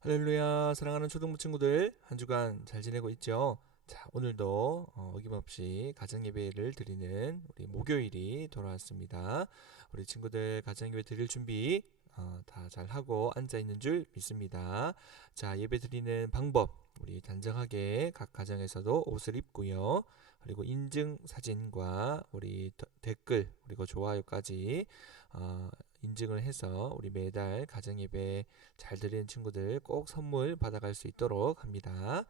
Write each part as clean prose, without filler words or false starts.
할렐루야, 사랑하는 초등부 친구들, 한 주간 잘 지내고 있죠? 자, 오늘도 어김없이 가정예배를 드리는 우리 목요일이 돌아왔습니다. 우리 친구들 가정예배 드릴 준비 다 잘하고 앉아있는 줄 믿습니다. 자, 예배 드리는 방법, 우리 단정하게 각 가정에서도 옷을 입고요. 그리고 인증 사진과 우리 댓글, 그리고 좋아요까지 인증을 해서 우리 매달 가정예배 잘 드리는 친구들 꼭 선물 받아갈 수 있도록 합니다.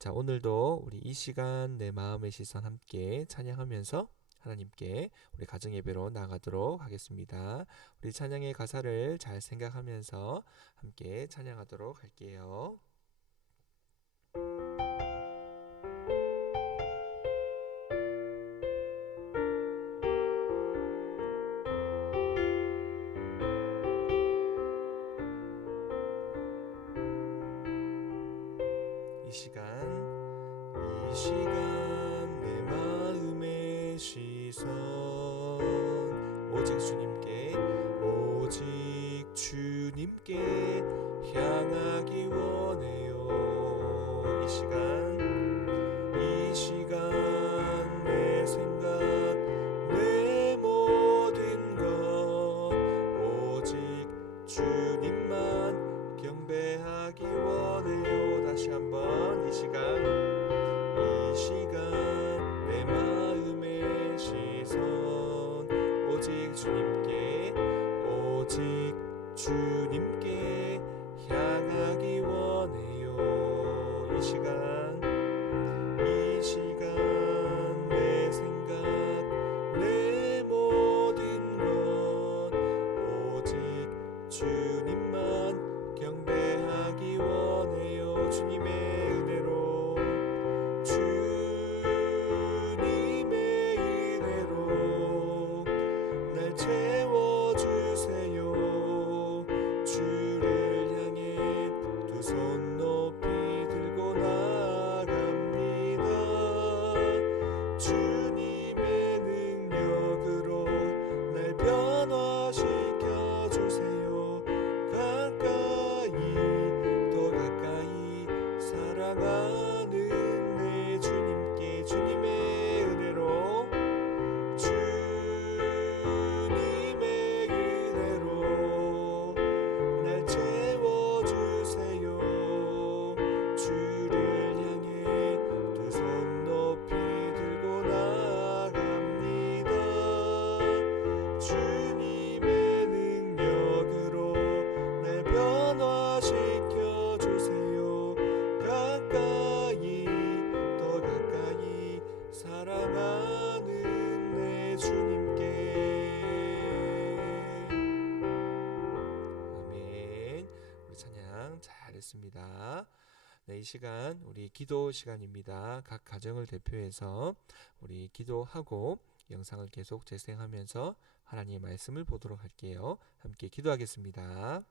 자, 오늘도 우리 이 시간 내 마음의 시선 함께 찬양하면서 하나님께 우리 가정예배로 나가도록 하겠습니다. 우리 찬양의 가사를 잘 생각하면서 함께 찬양하도록 할게요. 이 시간 내 마음의 시선 오직 주님께 오직 주님께 향하기 원해요. 이 시간 내 생각 내 모든 것 오직 주님만 경배하기 원해요. 다시 한번 이 시간 내 마음의 시선 오직 주님께 오직 주님께 향하기 원해요. 이 시간 내 생각 내 모든 것 오직 주님만 경배하기 원해요. 주님의 은혜로 날 채워주세요. 주를 향해 두 손 높이 들고 나갑니다. 주님의 능력으로 날 변화시켜 주세요. 가까이 더 가까이 사랑하는 내 주님께 주님의 은혜로 날 채워주세요. 주를 향해 두 손 높이 들고 나갑니다. 주님의 능력으로 날 변화시켜 주세요. 가까이 더 가까이 사랑하는 내 주님께. 아멘. 우리 찬양 잘했습니다. 네, 이 시간 우리 기도 시간입니다. 각 가정을 대표해서 우리 기도하고 영상을 계속 재생하면서 하나님의 말씀을 보도록 할게요. 함께 기도하겠습니다.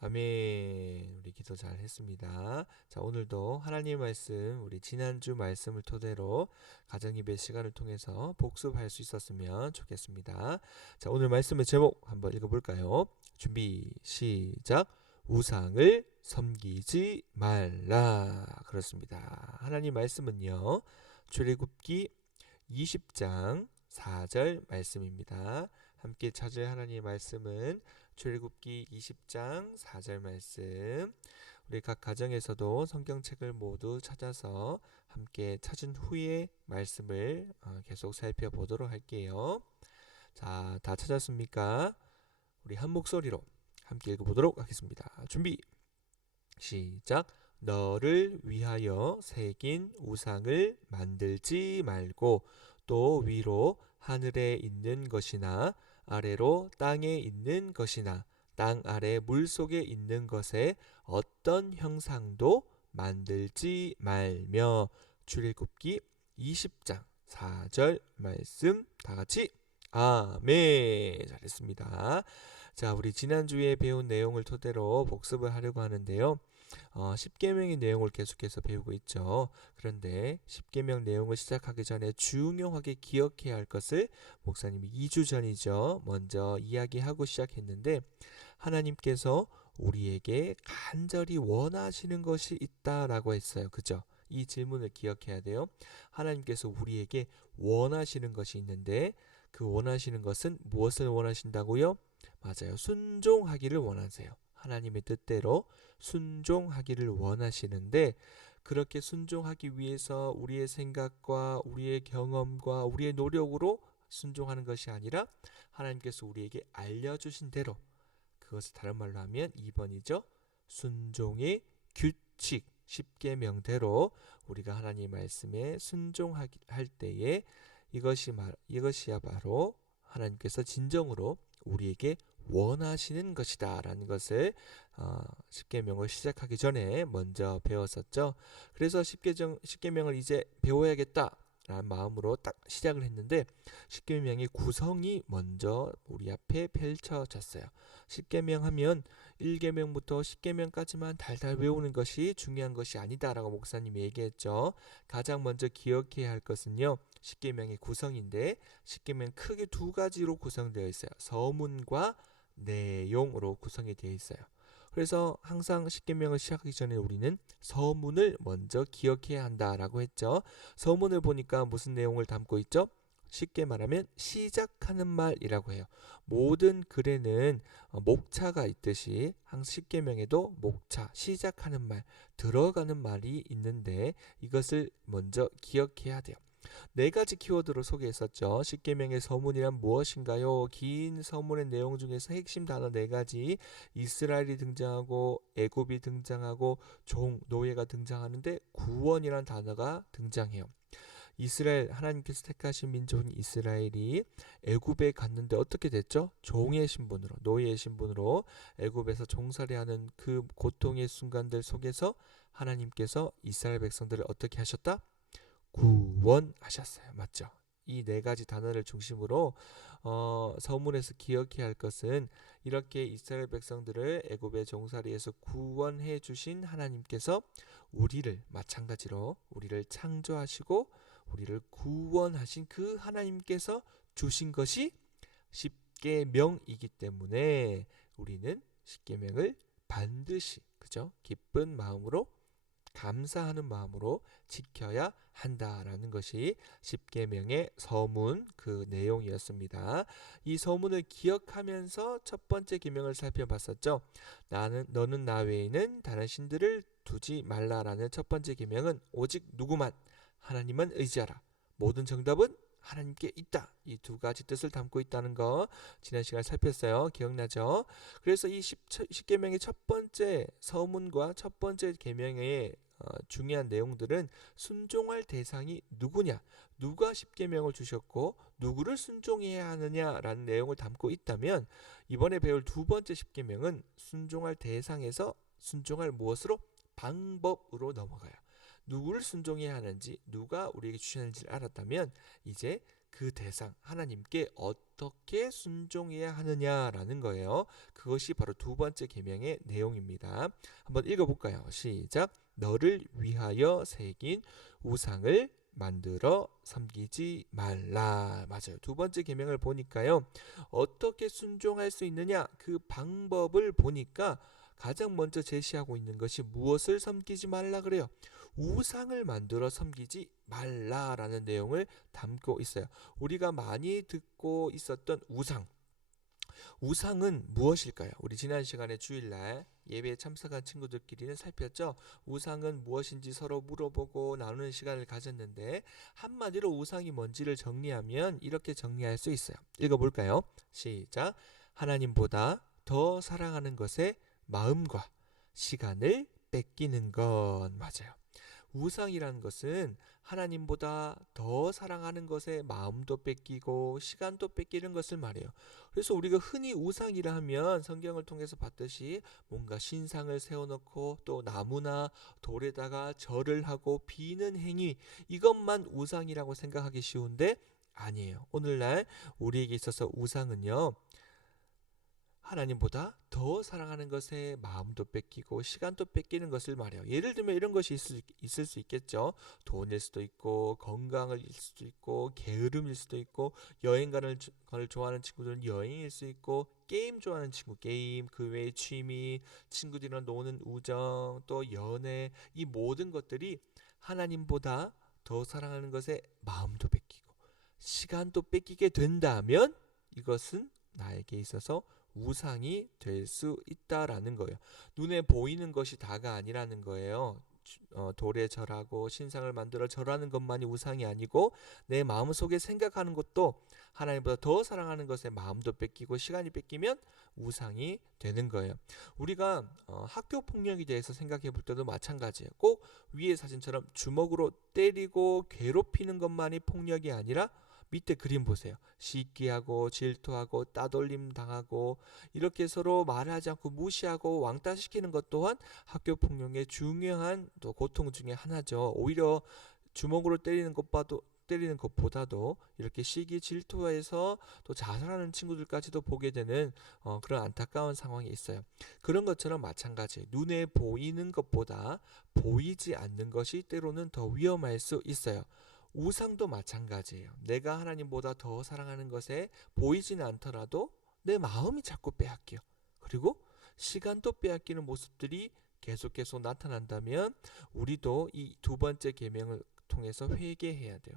아멘. 우리 기도 잘 했습니다. 자, 오늘도 하나님의 말씀, 우리 지난주 말씀을 토대로 가정예배 시간을 통해서 복습할 수 있었으면 좋겠습니다. 자, 오늘 말씀의 제목 한번 읽어볼까요? 준비, 시작. 우상을 섬기지 말라. 그렇습니다. 하나님 말씀은요, 출애굽기 20장 4절 말씀입니다. 함께 찾을 하나님의 말씀은 출애굽기 20장 4절 말씀. 우리 각 가정에서도 성경책을 모두 찾아서 함께 찾은 후에 말씀을 계속 살펴보도록 할게요. 자, 다 찾았습니까? 우리 한 목소리로 함께 읽어보도록 하겠습니다. 준비, 시작. 너를 위하여 새긴 우상을 만들지 말고 또 위로 하늘에 있는 것이나 아래로 땅에 있는 것이나 땅 아래 물속에 있는 것에 어떤 형상도 만들지 말며. 출애굽기 20장 4절 말씀 다같이 아멘. 잘했습니다. 자, 우리 지난주에 배운 내용을 토대로 복습을 하려고 하는데요. 10계명의 내용을 계속해서 배우고 있죠. 그런데 10계명 내용을 시작하기 전에 중요하게 기억해야 할 것을 목사님이 2주 전이죠. 먼저 이야기하고 시작했는데 하나님께서 우리에게 간절히 원하시는 것이 있다라고 했어요. 그죠? 이 질문을 기억해야 돼요. 하나님께서 우리에게 원하시는 것이 있는데 그 원하시는 것은 무엇을 원하신다고요? 맞아요. 순종하기를 원하세요. 하나님의 뜻대로 순종하기를 원하시는데 그렇게 순종하기 위해서 우리의 생각과 우리의 경험과 우리의 노력으로 순종하는 것이 아니라 하나님께서 우리에게 알려주신 대로, 그것을 다른 말로 하면 2번이죠. 순종의 규칙, 십계명대로 우리가 하나님 말씀에 순종할 때에 이것이야 바로 하나님께서 진정으로 우리에게 원하시는 것이다 라는 것을 십계명을 시작하기 전에 먼저 배웠었죠. 그래서 십계명을 이제 배워야겠다 라는 마음으로 딱 시작을 했는데 십계명의 구성이 먼저 우리 앞에 펼쳐졌어요. 십계명 하면 1계명부터 10계명까지만 달달 외우는 것이 중요한 것이 아니다라고 목사님이 얘기했죠. 가장 먼저 기억해야 할 것은요. 십계명의 구성인데 십계명 크게 두 가지로 구성되어 있어요. 서문과 내용으로 구성이 되어 있어요. 그래서 항상 십계명을 시작하기 전에 우리는 서문을 먼저 기억해야 한다라고 했죠. 서문을 보니까 무슨 내용을 담고 있죠? 쉽게 말하면 시작하는 말이라고 해요. 모든 글에는 목차가 있듯이 항상 십계명에도 목차, 시작하는 말, 들어가는 말이 있는데 이것을 먼저 기억해야 돼요. 4가지 키워드로 소개했었죠. 십계명의 서문이란 무엇인가요? 긴 서문의 내용 중에서 핵심 단어 4가지, 이스라엘이 등장하고 애굽이 등장하고 노예가 등장하는데 구원이란 단어가 등장해요. 이스라엘, 하나님께서 택하신 민족인 이스라엘이 애굽에 갔는데 어떻게 됐죠? 종의 신분으로, 노예의 신분으로 애굽에서 종살이하는 그 고통의 순간들 속에서 하나님께서 이스라엘 백성들을 어떻게 하셨다? 구원하셨어요. 맞죠? 이 4가지 단어를 중심으로 서문에서 기억해야 할 것은 이렇게 이스라엘 백성들을 애굽의 종살이에서 구원해 주신 하나님께서 우리를 마찬가지로 우리를 창조하시고 우리를 구원하신 그 하나님께서 주신 것이 십계명이기 때문에 우리는 십계명을 반드시, 그죠? 기쁜 마음으로, 감사하는 마음으로 지켜야 한다라는 것이 십계명의 서문 그 내용이었습니다. 이 서문을 기억하면서 첫 번째 계명을 살펴봤었죠. 너는 나 외에는 다른 신들을 두지 말라라는 첫 번째 계명은 오직 누구만 하나님만 의지하라. 모든 정답은 하나님께 있다. 이 2가지 뜻을 담고 있다는 거 지난 시간에 살폈어요. 기억나죠? 그래서 이 십계명의 첫 번째 서문과 첫 번째 계명의 중요한 내용들은 순종할 대상이 누구냐, 누가 십계명을 주셨고 누구를 순종해야 하느냐라는 내용을 담고 있다면 이번에 배울 2번째 십계명은 순종할 대상에서 순종할 무엇으로? 방법으로 넘어가요. 누구를 순종해야 하는지, 누가 우리에게 주셨는지를 알았다면 이제 그 대상, 하나님께 어떻게 순종해야 하느냐라는 거예요. 그것이 바로 2번째 계명의 내용입니다. 한번 읽어볼까요? 시작. 너를 위하여 새긴 우상을 만들어 섬기지 말라. 맞아요. 2번째 계명을 보니까요. 어떻게 순종할 수 있느냐, 그 방법을 보니까 가장 먼저 제시하고 있는 것이 무엇을 섬기지 말라 그래요? 우상을 만들어 섬기지 말라라는 내용을 담고 있어요. 우리가 많이 듣고 있었던 우상은 무엇일까요? 우리 지난 시간에 주일날 예배에 참석한 친구들끼리는 살폈죠. 우상은 무엇인지 서로 물어보고 나누는 시간을 가졌는데 한마디로 우상이 뭔지를 정리하면 이렇게 정리할 수 있어요. 읽어볼까요? 시작. 하나님보다 더 사랑하는 것에 마음과 시간을 뺏기는 것. 맞아요. 우상이라는 것은 하나님보다 더 사랑하는 것에 마음도 뺏기고 시간도 뺏기는 것을 말해요. 그래서 우리가 흔히 우상이라 하면 성경을 통해서 봤듯이 뭔가 신상을 세워놓고 또 나무나 돌에다가 절을 하고 비는 행위, 이것만 우상이라고 생각하기 쉬운데 아니에요. 오늘날 우리에게 있어서 우상은요, 하나님보다 더 사랑하는 것에 마음도 뺏기고 시간도 뺏기는 것을 말해요. 예를 들면 이런 것이 있을 수 있겠죠. 돈일 수도 있고 건강을 일 수도 있고 게으름일 수도 있고 여행 가는 걸 좋아하는 친구들은 여행일 수 있고 게임 좋아하는 친구, 게임, 그 외에 취미, 친구들이랑 노는 우정, 또 연애, 이 모든 것들이 하나님보다 더 사랑하는 것에 마음도 뺏기고 시간도 뺏기게 된다면 이것은 나에게 있어서 우상이 될 수 있다라는 거예요. 눈에 보이는 것이 다가 아니라는 거예요. 돌에 절하고 신상을 만들어 절하는 것만이 우상이 아니고 내 마음속에 생각하는 것도 하나님보다 더 사랑하는 것에 마음도 뺏기고 시간이 뺏기면 우상이 되는 거예요. 우리가 학교 폭력에 대해서 생각해 볼 때도 마찬가지예요. 꼭 위의 사진처럼 주먹으로 때리고 괴롭히는 것만이 폭력이 아니라 밑에 그림 보세요. 시기하고 질투하고 따돌림 당하고 이렇게 서로 말하지 않고 무시하고 왕따시키는 것 또한 학교 폭력의 중요한 또 고통 중에 하나죠. 오히려 주먹으로 때리는 것보다도 이렇게 시기 질투해서 또 자살하는 친구들까지도 보게 되는 그런 안타까운 상황이 있어요. 그런 것처럼 마찬가지 눈에 보이는 것보다 보이지 않는 것이 때로는 더 위험할 수 있어요. 우상도 마찬가지예요. 내가 하나님보다 더 사랑하는 것에 보이지는 않더라도 내 마음이 자꾸 빼앗겨. 그리고 시간도 빼앗기는 모습들이 계속 나타난다면 우리도 이 두 번째 계명을 통해서 회개해야 돼요.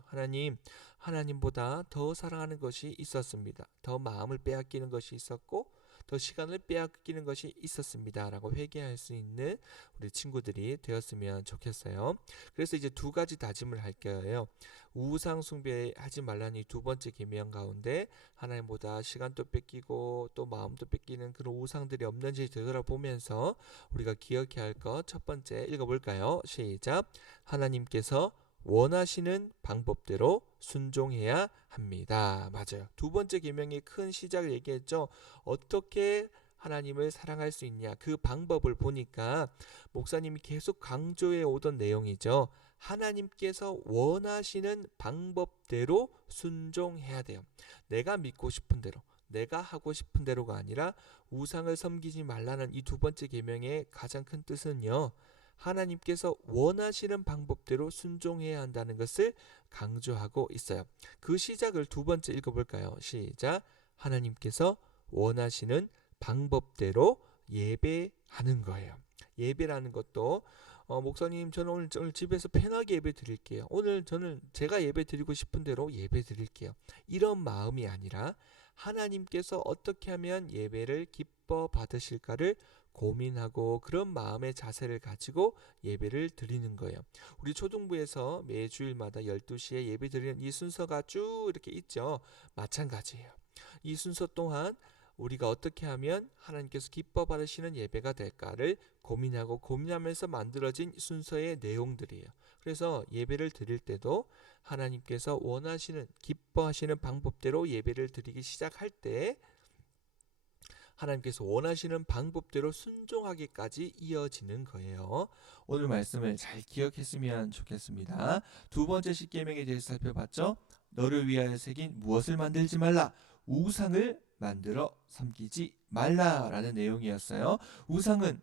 하나님보다 더 사랑하는 것이 있었습니다. 더 마음을 빼앗기는 것이 있었고 더 시간을 빼앗기는 것이 있었습니다. 라고 회개할 수 있는 우리 친구들이 되었으면 좋겠어요. 그래서 이제 두 가지 다짐을 할 거예요. 우상 숭배하지 말라는 이 두 번째 계명 가운데 하나님보다 시간도 뺏기고 또 마음도 뺏기는 그런 우상들이 없는지 되돌아보면서 우리가 기억해야 할 것 첫 번째 읽어볼까요? 시작. 하나님께서 원하시는 방법대로 순종해야 합니다. 맞아요. 두 번째 계명의 큰 시작을 얘기했죠. 어떻게 하나님을 사랑할 수 있냐 그 방법을 보니까 목사님이 계속 강조해 오던 내용이죠. 하나님께서 원하시는 방법대로 순종해야 돼요. 내가 믿고 싶은 대로 내가 하고 싶은 대로가 아니라 우상을 섬기지 말라는 이 두 번째 계명의 가장 큰 뜻은요. 하나님께서 원하시는 방법대로 순종해야 한다는 것을 강조하고 있어요. 그 시작을 두 번째 읽어볼까요? 시작. 하나님께서 원하시는 방법대로 예배하는 거예요. 예배라는 것도 목사님 저는 오늘 집에서 편하게 예배 드릴게요. 오늘 저는 제가 예배 드리고 싶은 대로 예배 드릴게요. 이런 마음이 아니라 하나님께서 어떻게 하면 예배를 기뻐 받으실까를 고민하고 그런 마음의 자세를 가지고 예배를 드리는 거예요. 우리 초등부에서 매주일마다 12시에 예배 드리는 이 순서가 쭉 이렇게 있죠. 마찬가지예요. 이 순서 또한 우리가 어떻게 하면 하나님께서 기뻐 받으시는 예배가 될까를 고민하면서 만들어진 순서의 내용들이에요. 그래서 예배를 드릴 때도 하나님께서 원하시는 기뻐하시는 방법대로 예배를 드리기 시작할 때 하나님께서 원하시는 방법대로 순종하기까지 이어지는 거예요. 오늘 말씀을 잘 기억했으면 좋겠습니다. 두 번째 십계명에 대해서 살펴봤죠. 너를 위하여 새긴 무엇을 만들지 말라. 우상을 만들어 섬기지 말라라는 내용이었어요. 우상은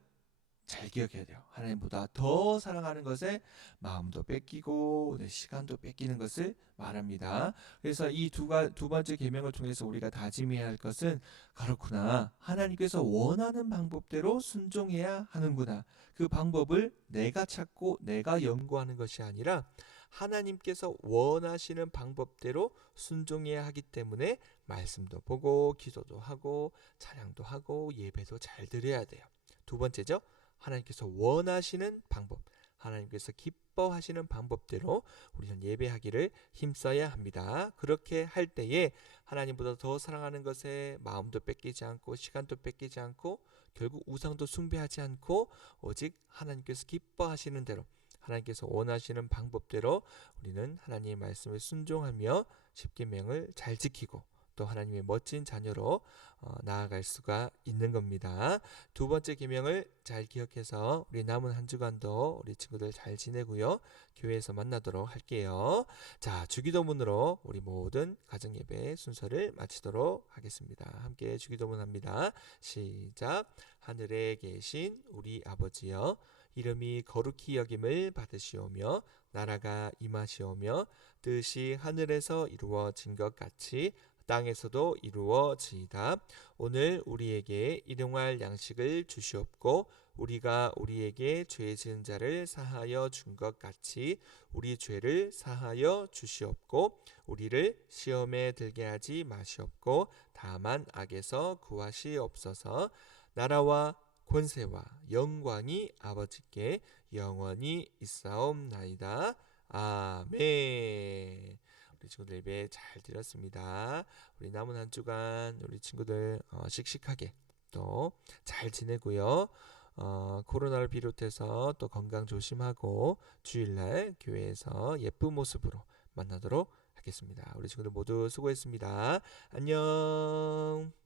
잘 기억해야 돼요. 하나님보다 더 사랑하는 것에 마음도 뺏기고 시간도 뺏기는 것을 말합니다. 그래서 이 두 번째 계명을 통해서 우리가 다짐해야 할 것은 그렇구나. 하나님께서 원하는 방법대로 순종해야 하는구나. 그 방법을 내가 찾고 내가 연구하는 것이 아니라 하나님께서 원하시는 방법대로 순종해야 하기 때문에 말씀도 보고 기도도 하고 찬양도 하고 예배도 잘 드려야 돼요. 두 번째죠. 하나님께서 원하시는 방법, 하나님께서 기뻐하시는 방법대로 우리는 예배하기를 힘써야 합니다. 그렇게 할 때에 하나님보다 더 사랑하는 것에 마음도 뺏기지 않고 시간도 뺏기지 않고 결국 우상도 숭배하지 않고 오직 하나님께서 기뻐하시는 대로 하나님께서 원하시는 방법대로 우리는 하나님의 말씀을 순종하며 십계명을 잘 지키고 또 하나님의 멋진 자녀로 나아갈 수가 있는 겁니다. 두 번째 계명을 잘 기억해서 우리 남은 한 주간도 우리 친구들 잘 지내고요. 교회에서 만나도록 할게요. 자, 주기도문으로 우리 모든 가정예배 순서를 마치도록 하겠습니다. 함께 주기도문 합니다. 시작. 하늘에 계신 우리 아버지여, 이름이 거룩히 여김을 받으시오며 나라가 임하시오며 뜻이 하늘에서 이루어진 것 같이 땅에서도 이루어지이다. 오늘 우리에게 일용할 양식을 주시옵고 우리가 우리에게 죄 지은 자를 사하여 준 것 같이 우리 죄를 사하여 주시옵고 우리를 시험에 들게 하지 마시옵고 다만 악에서 구하시옵소서. 나라와 권세와 영광이 아버지께 영원히 있사옵나이다. 아멘. 우리 친구들 예배 잘 드렸습니다. 우리 남은 한 주간 우리 친구들 씩씩하게 또 잘 지내고요. 코로나를 비롯해서 또 건강 조심하고 주일날 교회에서 예쁜 모습으로 만나도록 하겠습니다. 우리 친구들 모두 수고했습니다. 안녕.